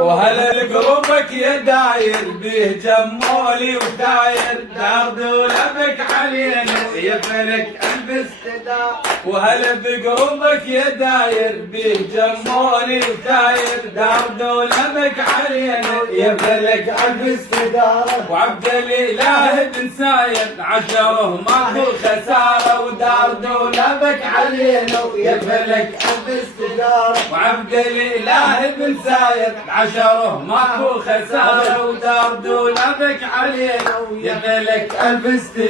وهلا لقلوبك يا داير بيه جمولي وداير دار دولبك علينا يا فلك الاستداء. وهلا بقلوبك يا داير بيه جمولي وداير دار دولبك علينا يا فلك الاستداء. وعبد الاله بن ساير عشره ماكو خساره ودار دولبك علينا يا فلك الاستداء. وعبد الاله بن ساير عشره ماكو خساره ودار دولبك علينا يا فلك الف استداء.